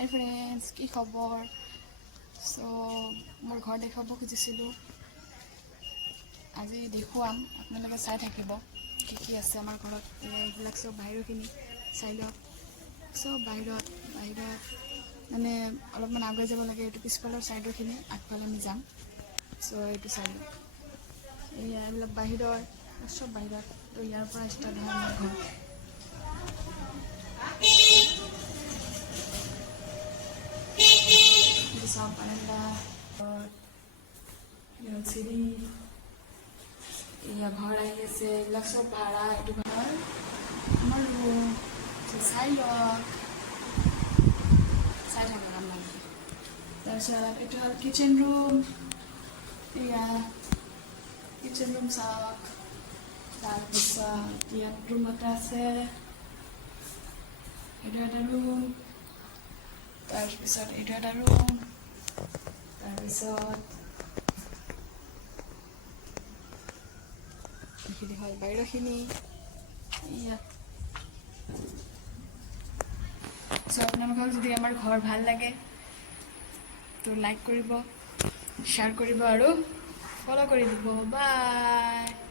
হাই friends, কি খবৰ? মোৰ ঘৰ দেখাব খুজিছিলোঁ, আজি দেখুৱাম, আপোনালোকে চাই থাকিব কি কি আছে আমাৰ ঘৰত। এইবিলাক চব বাহিৰৰখিনি চাই লওক, চব বাহিৰত মানে অলপমান আগুৱাই যাব লাগে। এইটো পিছফালৰ ছাইডৰখিনি, আগফালে আমি যাম। এইটো চাই লওক, এইবিলাক বাহিৰৰ, চব বাহিৰত। ইয়াৰ পৰা ষ্টাৰ্ট হয় আমাৰ ঘৰ। চাওক বাৰান্দা, চিৰি, এয়া ঘৰ আহি আছে। এইবিলাক চব ভাড়া। এইটো ঘৰ আমাৰ ৰুম, চাই লওক, চাই থাকক আপোনালোকে। তাৰপিছত এইটো হ'ল কিটচেন ৰুম। এয়া কিটচেন ৰুম চাওক। তাৰপিছত ইয়াত ৰুম এটা আছে, এইটো এটা ৰুম। তাৰপিছত এইটো এটা ৰুম। তাৰপিছত এইখিনি হ'ল বাহিৰৰখিনি। আপোনালোকক যদি আমাৰ ঘৰ ভাল লাগে তো লাইক কৰিব, শ্বেয়াৰ কৰিব আৰু ফ'ল' কৰি দিব। বাই।